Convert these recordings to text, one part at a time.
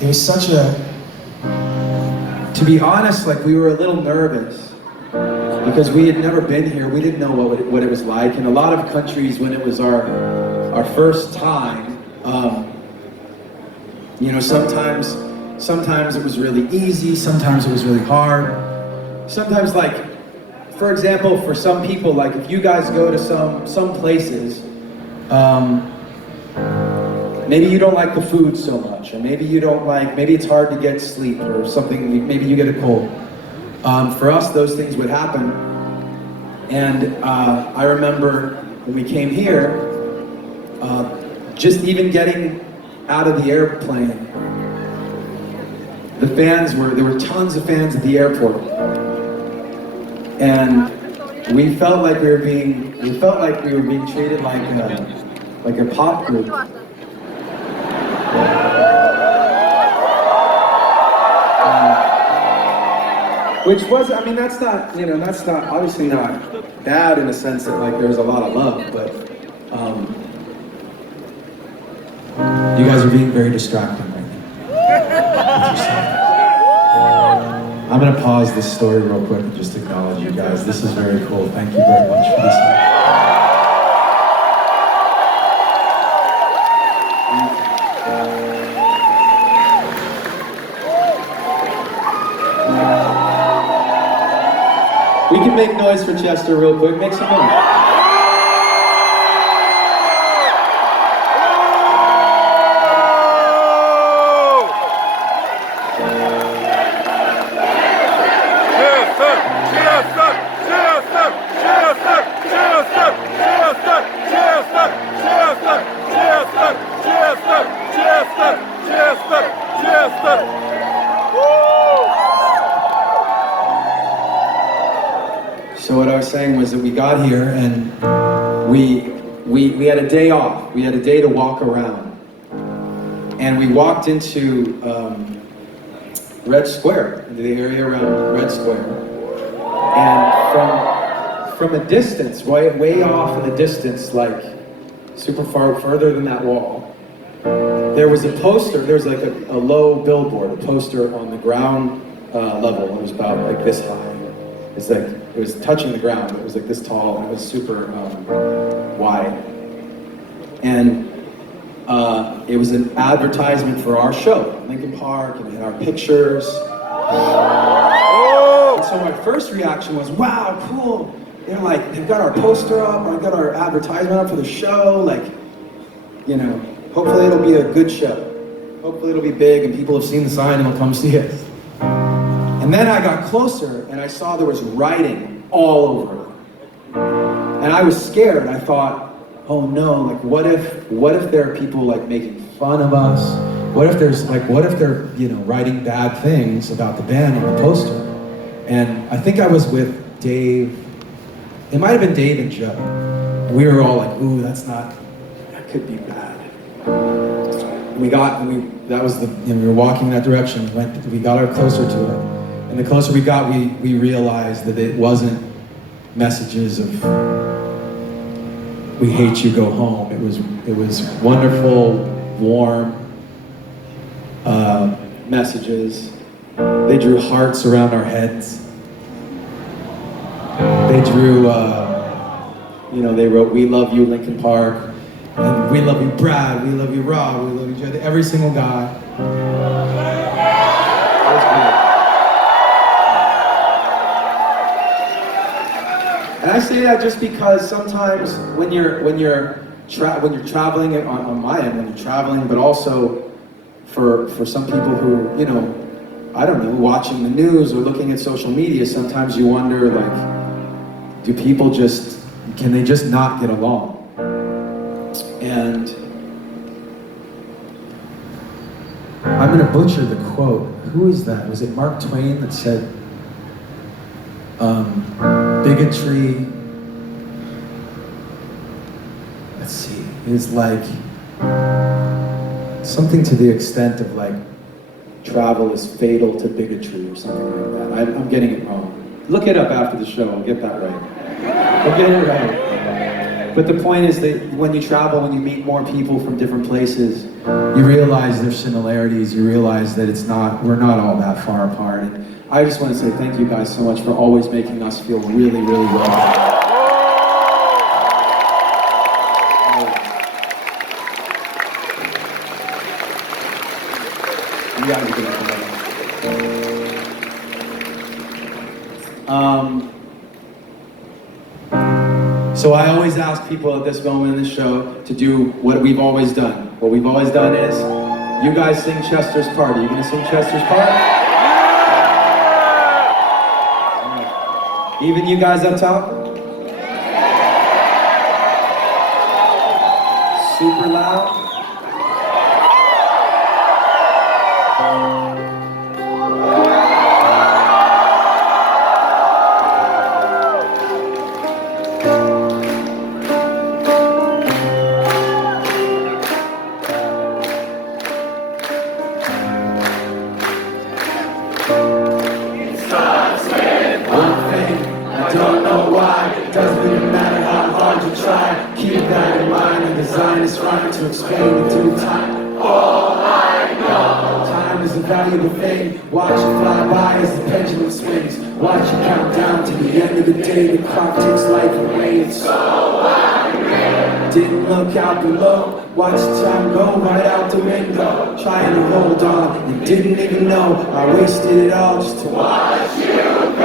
it was such a, to be honest, like we were a little nervous because we had never been here. We didn't know what it was like. In a lot of countries, when it was our first time, you know, sometimes it was really easy, sometimes it was really hard. Sometimes, like, for example, for some people, like if you guys go to some places, maybe you don't like the food so much, or maybe it's hard to get sleep or something, maybe you get a cold. For us, those things would happen. And I remember when we came here, just even getting out of the airplane, there were tons of fans at the airport. And we felt like we were being treated like a pop group. Which was, I mean, that's not, obviously not bad in the sense that like there's a lot of love, but you guys are being very distracting right now. I'm gonna pause this story real quick and just acknowledge you guys. This is very cool. Thank you very much for listening. We can make noise for Chester real quick. Make some noise. So what I was saying was that we got here and we had a day off. We had a day to walk around. And we walked into Red Square, into the area around Red Square. And from a distance, way off in the distance, like super far, further than that wall, there was a poster. There was like a low billboard, a poster on the ground level. It was about like this high. It was touching the ground. It was like this tall, and it was super wide. And it was an advertisement for our show, Lincoln Park, and it had our pictures. And so my first reaction was, wow, cool. They're like, they've got our poster up, or I've got our advertisement up for the show. Like, you know, hopefully it'll be a good show. Hopefully it'll be big, and people have seen the sign and they'll come see us. And then I got closer and I saw there was writing all over it. And I was scared. I thought, oh no, like what if there are people like making fun of us? What if they're, you know, writing bad things about the band on the poster? And I think I was with Dave. It might have been Dave and Joe. And we were all like, ooh, that could be bad. And we were walking in that direction. We got closer to it. And the closer we got, we realized that it wasn't messages of "we hate you, go home." It was wonderful, warm messages. They drew hearts around our heads. They drew, you know, they wrote "We love you, Lincoln Park," and "We love you, Brad," "We love you, Rob," "We love you, Joe." Every single guy. And I say that just because sometimes when you're traveling on my end, when you're traveling, but also for some people who, you know, I don't know, watching the news or looking at social media, sometimes you wonder, like, can they just not get along? And I'm gonna butcher the quote. Who is that? Was it Mark Twain that said, bigotry, let's see, is like something to the extent of like travel is fatal to bigotry or something like that. I'm getting it wrong. Look it up after the show, I'll get that right. I'll get it right. But the point is that when you travel, when you meet more people from different places, you realize there's similarities, you realize that we're not all that far apart. And I just want to say thank you guys so much for always making us feel really, really welcome. You gotta be good at that. So I always ask people at this moment in the show to do what we've always done. What we've always done is, you guys sing Chester's part. Are you gonna sing Chester's part? Even you guys up top? Super loud? To explain it through time. All I know, time is a valuable thing. Watch it fly by as the pendulum swings. Watch it count down to the end of the day. The clock takes life away. It's so unreal. Didn't look out below. Watch the time go right out the window. Trying to hold on and didn't even know I wasted it all just to watch you go. I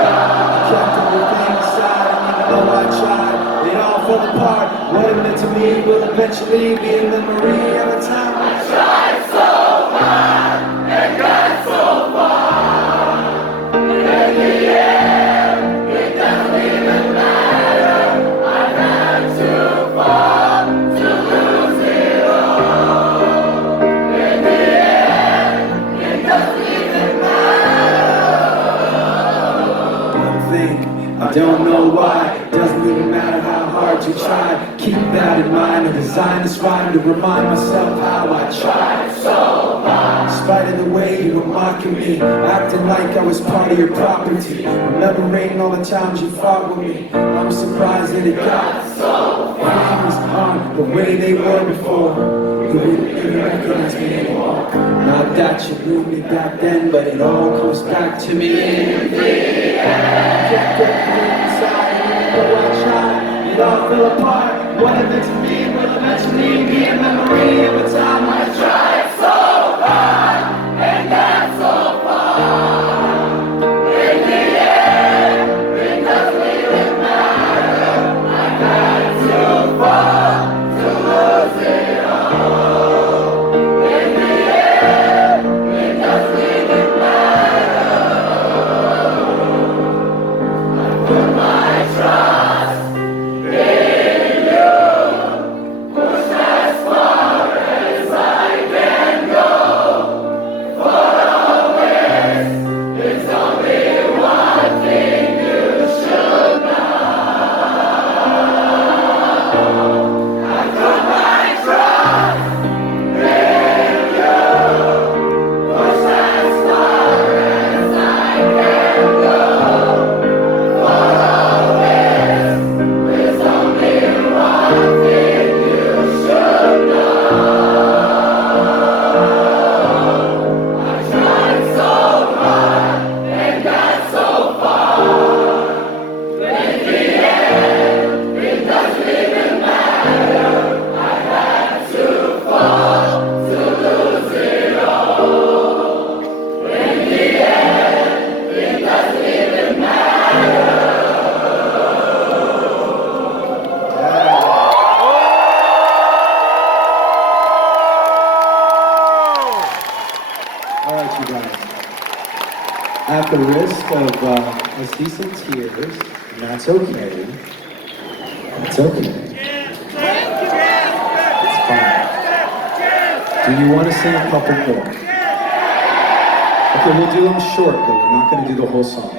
kept everything aside and even though I tried, it all fell apart. What it meant to me will eventually be a memory of a time I tried so hard and got so far. And in the end, it doesn't even matter. I had to fall to lose it all. In the end, it doesn't even matter. One thing, I don't know why. Doesn't even matter how hard you try. Keep that in mind. I designed this rhyme to remind myself how I tried so hard. In spite of the way you were mocking me, acting like I was part of your property, remembering all the times you fought with me. I'm surprised that it got so far. Things aren't the way they were before. You wouldn't even recognize me anymore. Not that you knew me back then, but it all comes back to me in the end. I kept everything inside. Though I tried, it all fell apart. What it meant to me will eventually be a memory of a time I tried so hard and got so far. In the end, it doesn't even matter. I had to fall to lose it all. In the end, it doesn't even matter. I put my trust in you, push as far as I can go. For always, there's only one thing you should know. I put my trust in you, push as far as I can go. For always, there's only one thing you should know. I tried so hard and got so far. In the end, it doesn't even matter. I had to fall to lose it all. In the end, it doesn't even matter. All right, you guys. At the risk of, I see some tears, and that's okay. That's okay. It's fine. Do you want to sing a couple more? Okay, we'll do them short, though. We're not going to do the whole song.